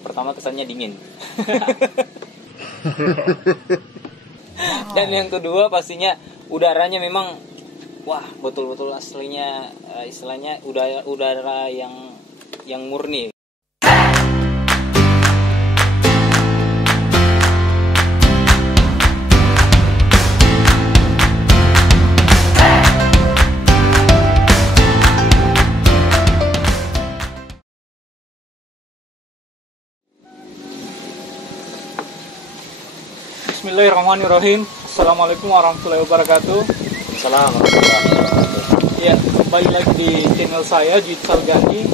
Pertama kesannya dingin. Dan yang kedua pastinya udaranya memang wah betul-betul aslinya istilahnya udara yang murni. Bismillahirrahmanirrahim. Assalamualaikum warahmatullahi wabarakatuh. Assalamualaikum. Ya, kembali lagi di channel saya Juid Salgani.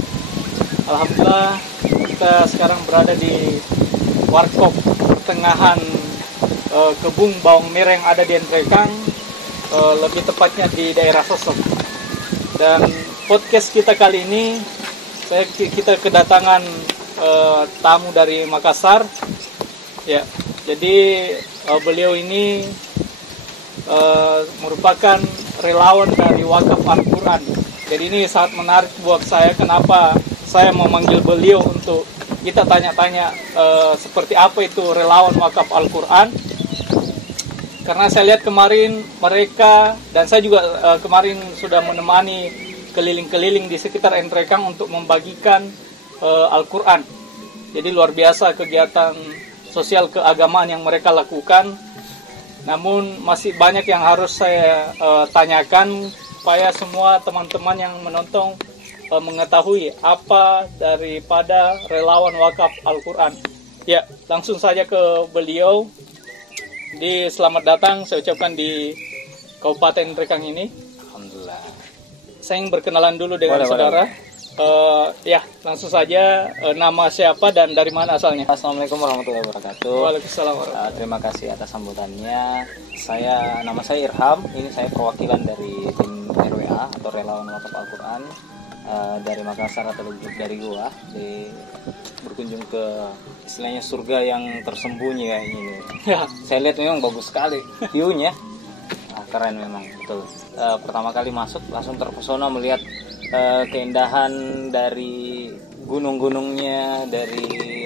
Alhamdulillah kita sekarang berada di warkop pertengahan kebun bawang merah yang ada di Entrekang, lebih tepatnya di daerah Sosok. Dan podcast kita kali ini kita kedatangan tamu dari Makassar. Ya, jadi beliau ini merupakan relawan dari Wakaf Al-Quran. Jadi ini sangat menarik buat saya. Kenapa saya memanggil beliau untuk kita tanya-tanya seperti apa itu relawan Wakaf Al-Quran. Karena saya lihat kemarin mereka, dan saya juga kemarin sudah menemani keliling-keliling di sekitar Entrekang untuk membagikan Al-Quran. Jadi luar biasa kegiatan sosial keagamaan yang mereka lakukan. Namun masih banyak yang harus saya tanyakan supaya semua teman-teman yang menonton mengetahui apa daripada relawan Wakaf Al-Quran. Ya, langsung saja ke beliau. Selamat datang saya ucapkan di Kabupaten Entrekang ini. Alhamdulillah. Saya ingin berkenalan dulu dengan saudara. Ya, langsung saja nama siapa dan dari mana asalnya? Assalamualaikum warahmatullahi wabarakatuh. Waalaikumsalam warahmatullahi. Terima kasih atas sambutannya. Nama saya Irham. Ini saya perwakilan dari tim RWA atau Relawan Wakaf Al-Quran dari Makassar atau dari Goa, berkunjung ke istilahnya surga yang tersembunyi ya ini. Ya. Saya lihat memang bagus sekali view-nya. Keren memang betul. Pertama kali masuk langsung terpesona melihat keindahan dari gunung-gunungnya, dari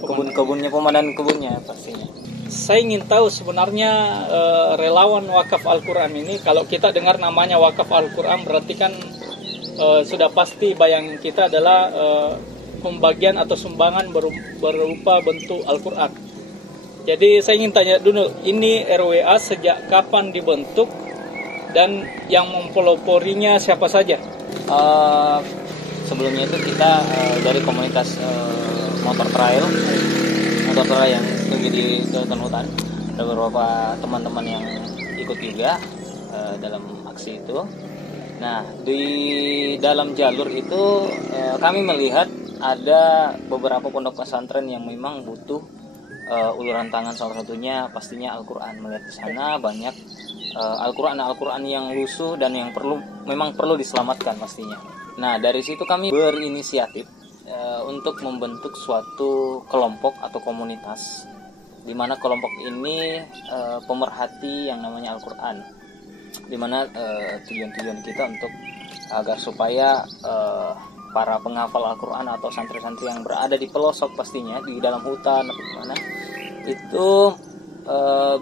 kebun-kebunnya, pemandangan kebunnya pastinya. Saya ingin tahu sebenarnya relawan Wakaf Al-Quran ini, kalau kita dengar namanya Wakaf Al-Quran berarti kan sudah pasti bayangan kita adalah pembagian atau sumbangan berupa bentuk Al-Quran. Jadi saya ingin tanya dulu, ini RWA sejak kapan dibentuk? Dan yang mempeloporinya siapa saja? Sebelumnya itu kita dari komunitas motor trail yang tinggi di Kalimantan Hutan. Ada beberapa teman-teman yang ikut juga dalam aksi itu. Nah, di dalam jalur itu kami melihat ada beberapa pondok pesantren yang memang butuh uluran tangan, salah satunya pastinya Al-Quran. Melihat di sana banyak Al-Quran yang lusuh dan yang memang perlu diselamatkan pastinya. Nah, dari situ kami berinisiatif untuk membentuk suatu kelompok atau komunitas, di mana kelompok ini pemerhati yang namanya Al-Quran, di mana tujuan kita untuk agar supaya para penghafal Al-Quran atau santri-santri yang berada di pelosok pastinya di dalam hutan atau gimana itu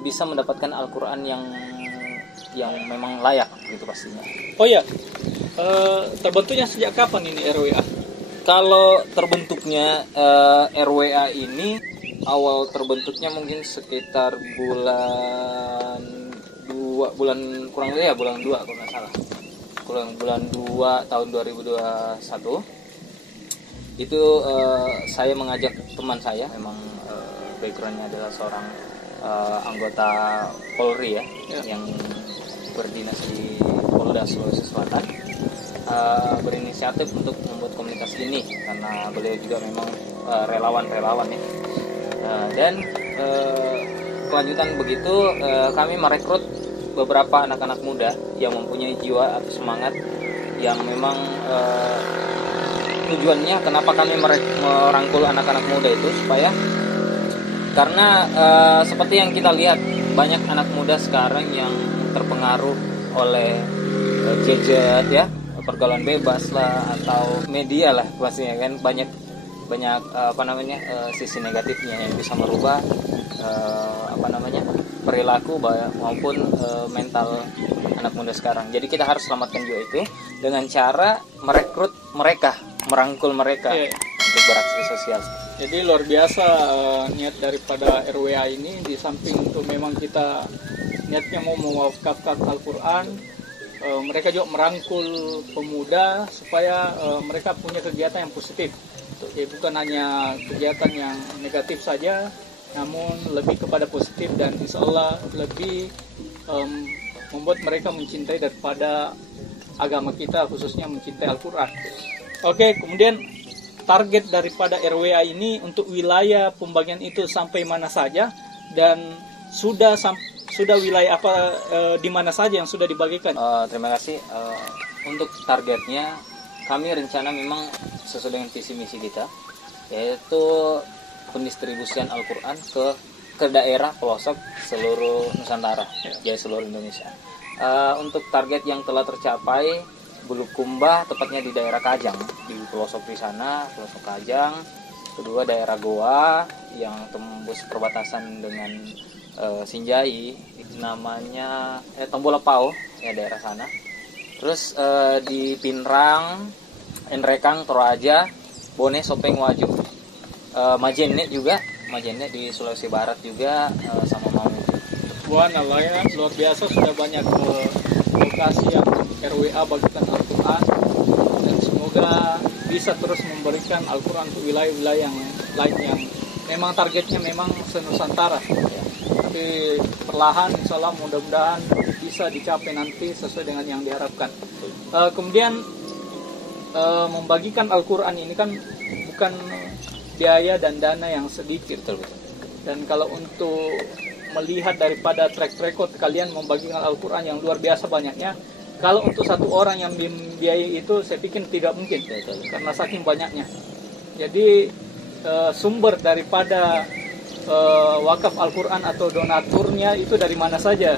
bisa mendapatkan Al-Quran yang memang layak gitu pastinya. Oh ya, terbentuknya sejak kapan ini RWA? Kalau terbentuknya RWA ini awal terbentuknya mungkin sekitar bulan 2 kalau nggak salah. Bulan 2 tahun 2021 itu saya mengajak teman saya, memang backgroundnya adalah seorang anggota Polri ya. Yang berdinas di Polda Sulawesi Selatan, berinisiatif untuk membuat komunitas ini karena beliau juga memang relawan ya. Dan kelanjutan begitu kami merekrut beberapa anak-anak muda yang mempunyai jiwa atau semangat yang memang tujuannya kenapa kami merangkul anak-anak muda itu supaya karena seperti yang kita lihat banyak anak muda sekarang yang terpengaruh oleh gadget ya, pergaulan bebas lah atau media lah pastinya kan, banyak banyak sisi negatifnya yang bisa merubah perilaku maupun mental anak muda sekarang. Jadi kita harus selamatkan juga itu dengan cara merekrut mereka, merangkul mereka untuk beraksi sosial. Jadi luar biasa niat daripada RWA ini, di samping untuk memang kita niatnya mau mewakafkan Al-Quran, mereka juga merangkul pemuda supaya mereka punya kegiatan yang positif. Jadi bukan hanya kegiatan yang negatif saja, namun lebih kepada positif, dan insya Allah lebih membuat mereka mencintai daripada agama kita, khususnya mencintai Al-Quran. Oke, kemudian target daripada RWA ini untuk wilayah pembagian itu sampai mana saja, dan sudah wilayah apa di mana saja yang sudah dibagikan? Terima kasih. Untuk targetnya kami rencana memang sesuai dengan visi misi kita, yaitu pendistribusian Al-Quran ke daerah pelosok seluruh Nusantara, ya seluruh Indonesia. Untuk target yang telah tercapai, Bulukumba tepatnya di daerah Kajang, di pelosok di sana, pelosok Kajang. Kedua daerah Goa yang tembus perbatasan dengan Sinjai, namanya Tombolapao, ya daerah sana. Terus di Pinrang, Enrekang, Toraja, Bone, Sopeng, Waju. Majene di Sulawesi Barat juga, sama Mamuju. Wah, nalaya luar biasa, sudah banyak lokasi yang RWA bagikan Al-Quran, dan semoga bisa terus memberikan Al-Quran untuk wilayah-wilayah yang lain yang memang targetnya memang se-Nusantara. Tapi perlahan insya Allah mudah-mudahan bisa dicapai nanti sesuai dengan yang diharapkan. Kemudian membagikan Al-Quran ini kan bukan biaya dan dana yang sedikit. Betul. Dan kalau untuk melihat daripada track record kalian membagikan Al-Quran yang luar biasa banyaknya, kalau untuk satu orang yang membiayai itu saya pikir tidak mungkin. Betul. Karena saking banyaknya. Jadi sumber daripada wakaf Al-Quran atau donaturnya itu dari mana saja,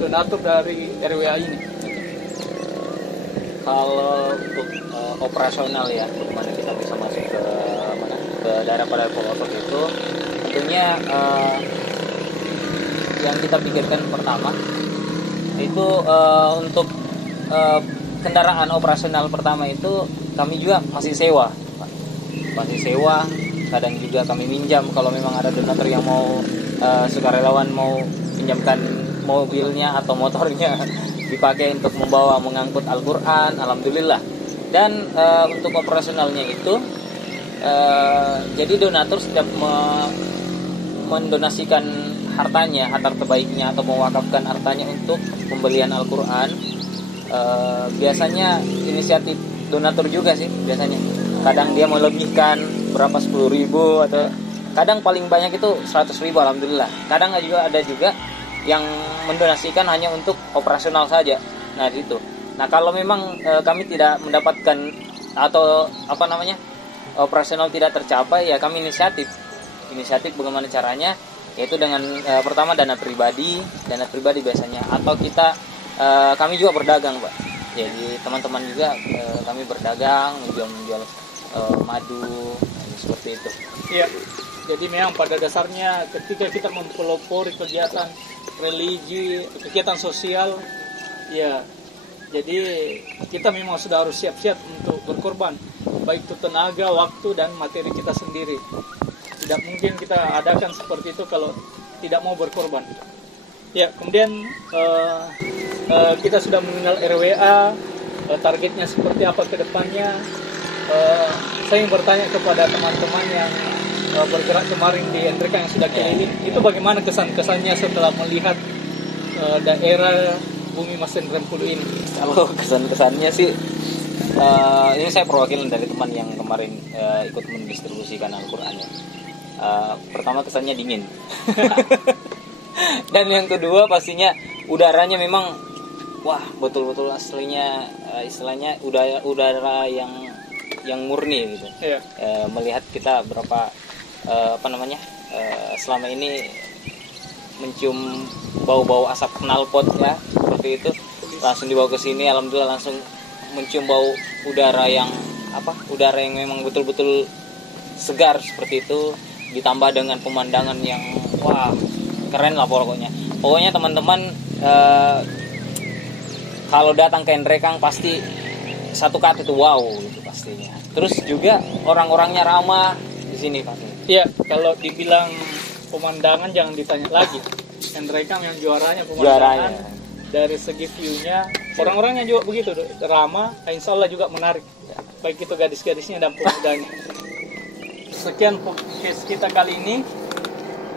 donatur dari RWA ini? Kalau untuk operasional ya, bagaimana kita bisa masuk ke daerah pada pelosok itu, tentunya yang kita pikirkan pertama itu untuk kendaraan operasional pertama itu kami juga masih sewa, kadang juga kami minjam kalau memang ada donatur yang mau sukarelawan mau pinjamkan mobilnya atau motornya dipakai untuk mengangkut Al-Quran, alhamdulillah. Dan untuk operasionalnya itu jadi donatur setiap mendonasikan harta terbaiknya atau mewakafkan hartanya untuk pembelian Al-Quran, biasanya inisiatif donatur juga sih biasanya. Kadang dia melebihkan berapa 10.000 atau kadang paling banyak itu 100.000, alhamdulillah. Kadang ada juga yang mendonasikan hanya untuk operasional saja. Nah gitu. Nah kalau memang kami tidak mendapatkan atau operasional tidak tercapai, ya kami inisiatif bagaimana caranya, yaitu dengan pertama dana pribadi biasanya, atau kami juga berdagang, Pak. Jadi teman-teman juga kami berdagang, menjual madu, seperti itu. Iya. Jadi memang pada dasarnya ketika kita mempelopori kegiatan religi, kegiatan sosial, ya, jadi kita memang sudah harus siap-siap untuk berkorban, baik itu tenaga, waktu, dan materi kita sendiri. Tidak mungkin kita adakan seperti itu kalau tidak mau berkorban. Ya, kemudian kita sudah mengenal RWA, targetnya seperti apa ke depannya. Saya ingin bertanya kepada teman-teman yang bergerak kemarin di Enrekang yang sudah keliling, itu bagaimana kesan-kesannya setelah melihat daerah Bumi Masen Rempulu ini? Kalau kesan-kesannya sih, ini saya perwakilan dari teman yang kemarin ikut mendistribusikan Al-Quran ya. Pertama kesannya dingin. Dan yang kedua pastinya udaranya memang wah betul-betul aslinya, istilahnya udara yang murni gitu. Yeah. Melihat kita berapa selama ini mencium bau-bau asap knalpot ya, seperti itu, langsung dibawa ke sini, alhamdulillah langsung mencium bau udara yang memang betul-betul segar seperti itu, ditambah dengan pemandangan yang wah keren lah pokoknya. Pokoknya teman-teman kalau datang ke Nrekang pasti satu kata itu wow gitu pastinya. Terus juga orang-orangnya ramah di sini pasti. Iya, kalau dibilang pemandangan jangan ditanya lagi. Nrekang yang juaranya pemandangan. Dari segi view-nya, orang-orangnya juga begitu, ramah, insya Allah juga menarik. Baik itu gadis-gadisnya dan pemudanya. Sekian podcast kita kali ini.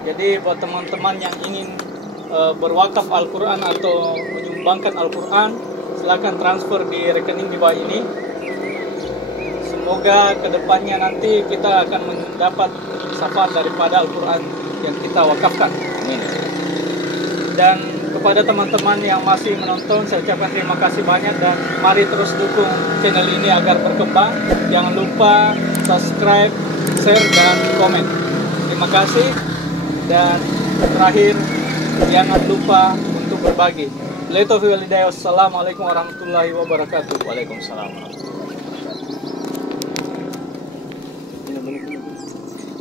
Jadi buat teman-teman yang ingin berwakaf Al-Quran atau menyumbangkan Al-Quran, silakan transfer di rekening di bawah ini. Semoga kedepannya nanti kita akan mendapat syafaat daripada Al-Quran yang kita wakafkan. Amin. Dan kepada teman-teman yang masih menonton, saya ucapkan terima kasih banyak dan mari terus dukung channel ini agar berkembang. Jangan lupa subscribe, share, dan komen. Terima kasih. Dan terakhir, jangan lupa untuk berbagi. Assalamualaikum warahmatullahi wabarakatuh. Waalaikumsalam.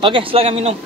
Oke, silakan minum.